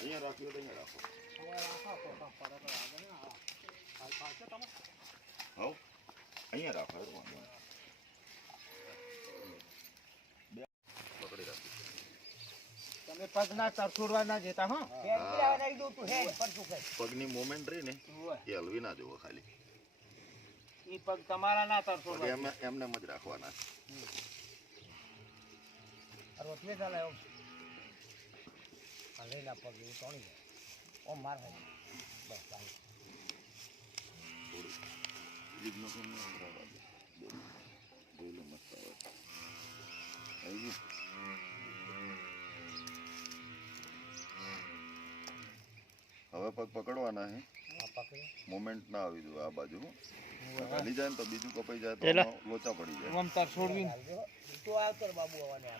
અહીંયા રાખ્યો તો અહીંયા રાખો. હવ અહીંયા રાખો વાંધો પકડી રાખો તમે પગના તરછોડવા ના જતા હો? પગની મોમેન્ટ રહી ને એ હલવી ના જુઓ ખાલી. એ પગ તમારા ના પગ તરછોડવા એમને એમને જ રાખવાના. રોટલી ચાલે એમ હલેલા પગ એવું તોડી જાય ઓમ માર બસ ભાઈ લીગનો કેમ ન ઉતરાવવા દે? જોઈ લો. જોઈ લો મસ્ત આવે છે. આવી ગયું? હવે પગ પકડવાના છે આ પકડી મોમેન્ટ ના આવી જોઈએ આ બાજુ હલી જાય ને તો બીજું કપાઈ જાય તો પેલા- આમાં લોચા પડી જાય ઓમ તરછોડવી તો આવતર બાબુ આવવાને આ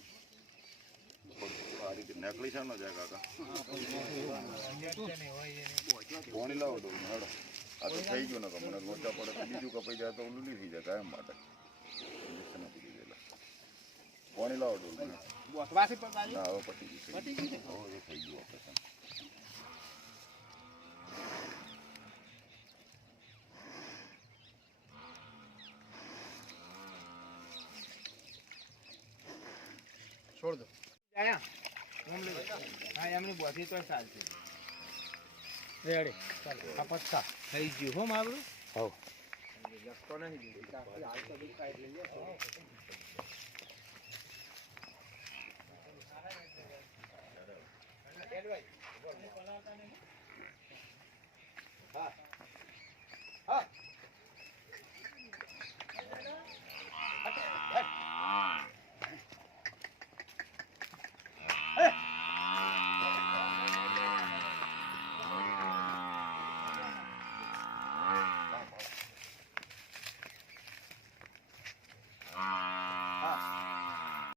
આ રીતે નેકળી છે ને જાય કાકા પોણી લાવો તો હેડો આ તો થઈ ગયું ને કે મને લોચા પડે તો બીજું કપાઈ જાય તો ઓલું થઈ જાય કાયમ માટે ઇન્જેક્શન આપી દીધેલા પોણી લાવો ડોલ બોસવાસી પર બાજુ ના હવે પતી ગયું પતી ગયું ને? હવે એ થઈ ગયું ઓપરેશન છોડ દો આયા એમ લઈ જાઓ. હા એમની બોધી તો ચાલશે. રેડી આ પત્તા થઈ ગયું હો મારું? હવ. લખતો નહીં હાલ તો બી કાઢી લઈએ હા